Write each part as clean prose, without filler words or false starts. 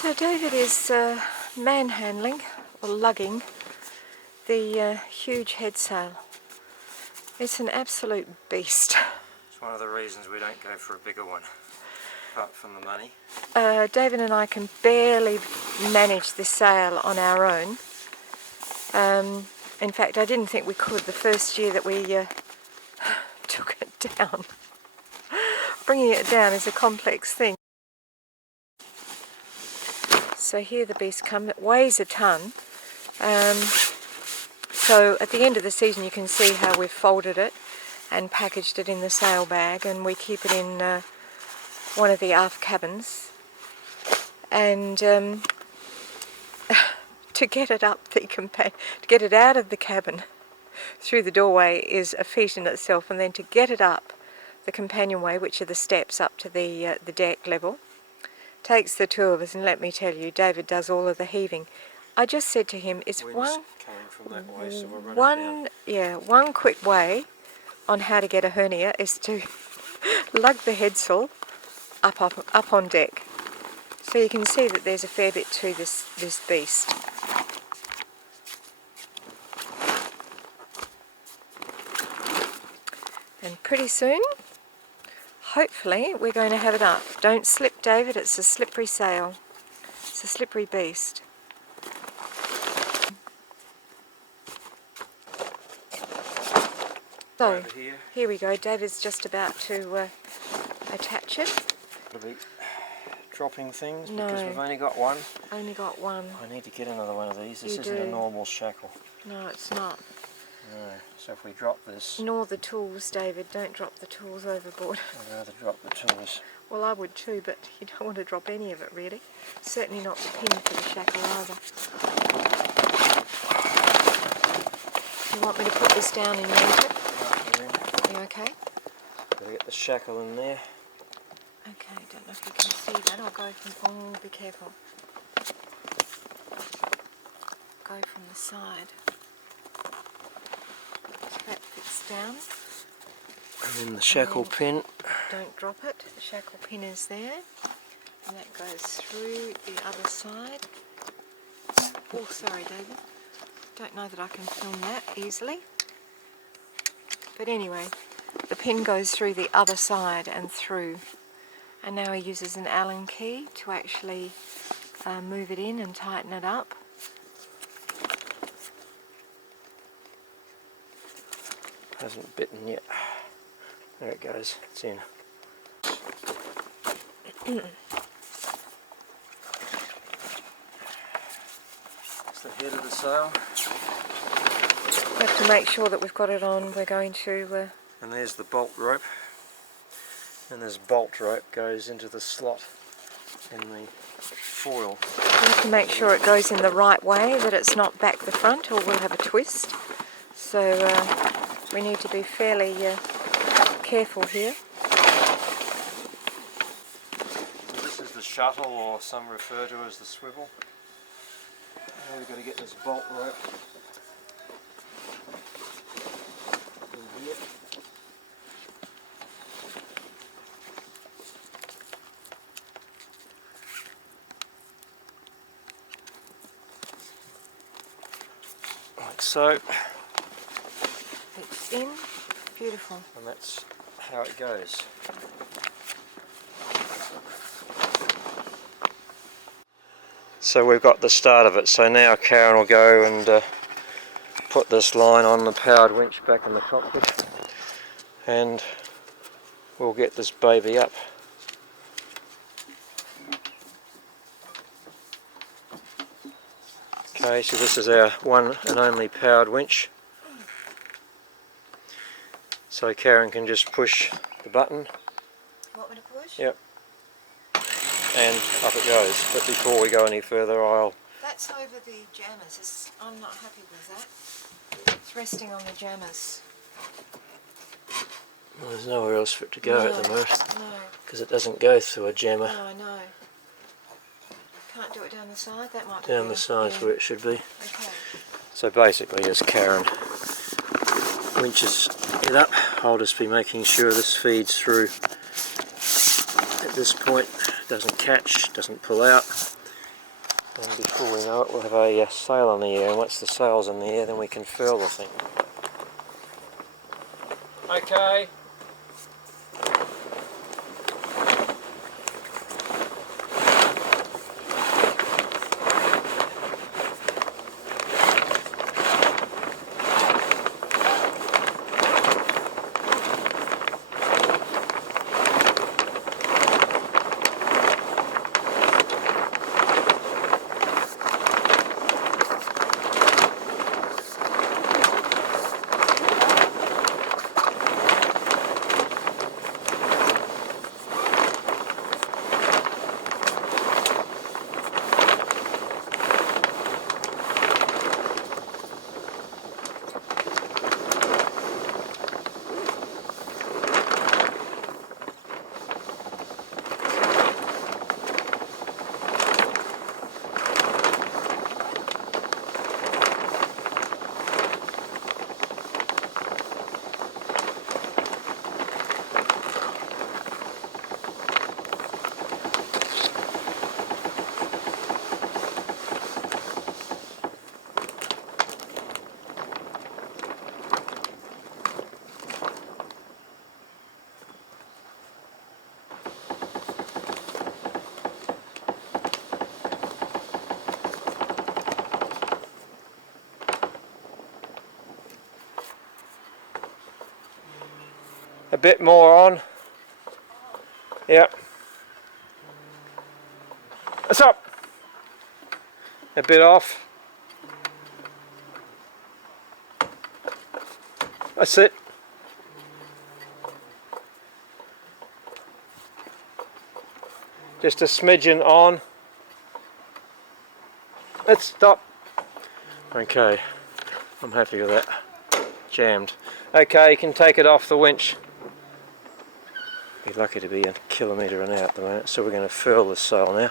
So David is manhandling or lugging the huge head sail. It's an absolute beast. It's one of the reasons we don't go for a bigger one, apart from the money. David and I can barely manage this sail on our own. In fact, I didn't think we could the first year that we took it down. Bringing it down is a complex thing. So here the beast comes. It weighs a ton. So at the end of the season you can see how we've folded it and packaged it in the sail bag, and we keep it in one of the aft cabins. And to get it up to get it out of the cabin through the doorway is a feat in itself, and then to get it up the companionway, which are the steps up to the deck level, takes the two of us. And let me tell you, David does all of the heaving. I just said to him, it's one quick way on how to get a hernia is to lug the headsail up on deck. So you can see that there's a fair bit to this beast. And pretty soon, hopefully, we're going to have it up. Don't slip, David, it's a slippery sail. It's a slippery beast. So, here we go. David's just about to attach it. It'll be dropping things No. because we've only got one. Only got one. I need to get another one of these. This You isn't do. a normal shackle. No, it's not. No. So if we drop this... Nor the tools, David. Don't drop the tools overboard. I'd rather drop the tools. Well, I would too, but you don't want to drop any of it, really. Certainly not the pin for the shackle either. You want me to put this down and use it? Are you okay? Gotta get the shackle in there. Okay, don't know if you can see that. I'll go from... Oh, be careful. Go from the side. So that fits down. And then the shackle pin. Don't drop it. The shackle pin is there. And that goes through the other side. Oh, sorry, David. Don't know that I can film that easily. But anyway, the pin goes through the other side and through. And now he uses an Allen key to actually move it in and tighten it up. Hasn't bitten yet. There it goes. It's in. That's the head of the sail. We have to make sure that we've got it on. We're going to... And there's the bolt rope. And this bolt rope goes into the slot in the foil. We have to make sure it goes in the right way, that it's not back the front, or we'll have a twist. So we need to be fairly careful here. This is the shuttle, or some refer to as the swivel. Now we've got to get this bolt rope in here. Like so. It's in. Beautiful. And that's how it goes. So we've got the start of it, so now Karen will go and put this line on the powered winch back in the cockpit, and we'll get this baby up. Okay, so this is our one and only powered winch. So Karen can just push the button. You want me to push? Yep. And up it goes. But before we go any further, I'll... That's over the jammers. I'm not happy with that. It's resting on the jammers. Well, there's nowhere else for it to go at the moment. No. Because it doesn't go through a jammer. No, I know. Can't do it down the side? That might be Down the side where it should be. Okay. So basically, as Karen winches it up, I'll just be making sure this feeds through at this point, doesn't catch, doesn't pull out, And before we know it, we'll have a sail in the air, and once the sail's in the air, then we can furl the thing. Okay. A bit more on. Yep. That's up. A bit off. That's it. Just a smidgen on. Let's stop. Okay, I'm happy with that. Jammed. Okay, you can take it off the winch. Be lucky to be a kilometre an hour at the moment, so we're going to furl this sail now.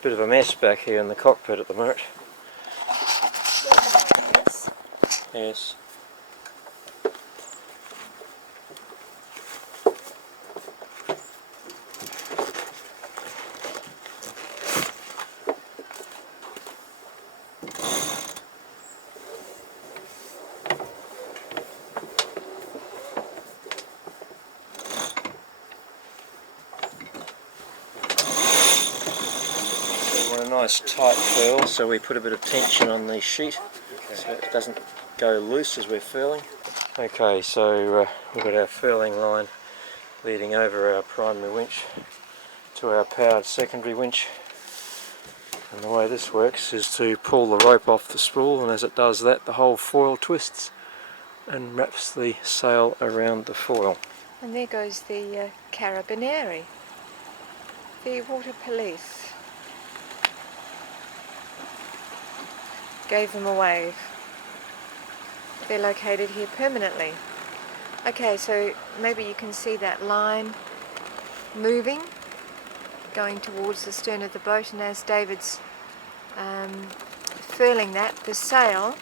Bit of a mess back here in the cockpit at the moment. Yes. Nice tight furl, so we put a bit of tension on the sheet so it doesn't go loose as we're furling. Okay, so we've got our furling line leading over our primary winch to our powered secondary winch, and the way this works is to pull the rope off the spool, and as it does that the whole foil twists and wraps the sail around the foil. And there goes the Carabinieri, the water police. Gave them a wave. They're located here permanently. Okay, so maybe you can see that line moving, going towards the stern of the boat, and as David's furling that, the sail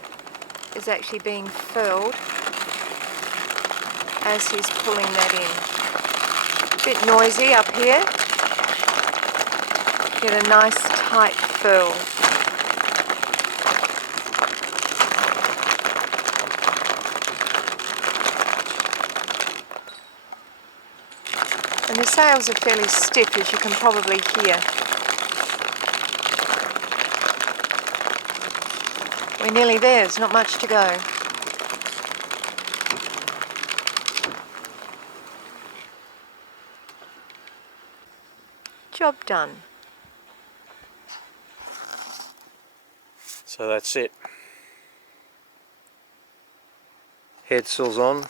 is actually being furled as he's pulling that in. A bit noisy up here. Get a nice tight furl. And the sails are fairly stiff, as you can probably hear. We're nearly there, there's not much to go. Job done. So that's it. Headsail's on,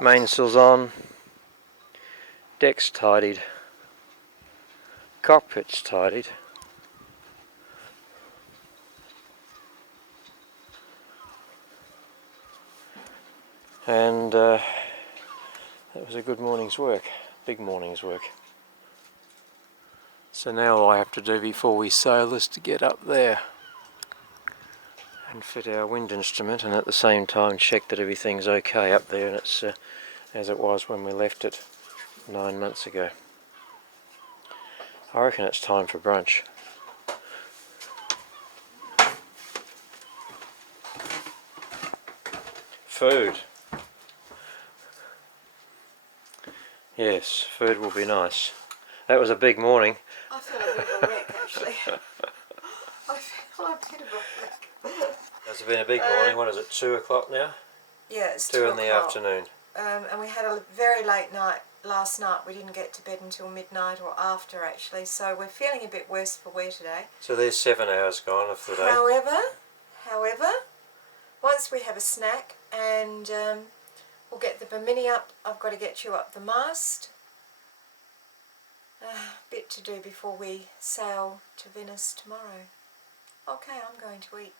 mainsail's on, deck's tidied, cockpit's tidied, and that was a good morning's work, big morning's work. So now all I have to do before we sail is to get up there and fit our wind instrument, and at the same time check that everything's okay up there and it's as it was when we left it 9 months ago. I reckon it's time for brunch. Food. Yes, food will be nice. That was a big morning. I feel a bit of a wreck, actually. I feel a bit of a wreck. It's been a big morning. What is it, 2 o'clock now? Yeah, it's 2 in the afternoon. And we had a very late night last night. We didn't get to bed until midnight or after, actually. So we're feeling a bit worse for wear today. So there's 7 hours gone of the day. However, once we have a snack and we'll get the Bimini up. I've got to get you up the mast. Bit to do before we sail to Venice tomorrow. Okay, I'm going to eat.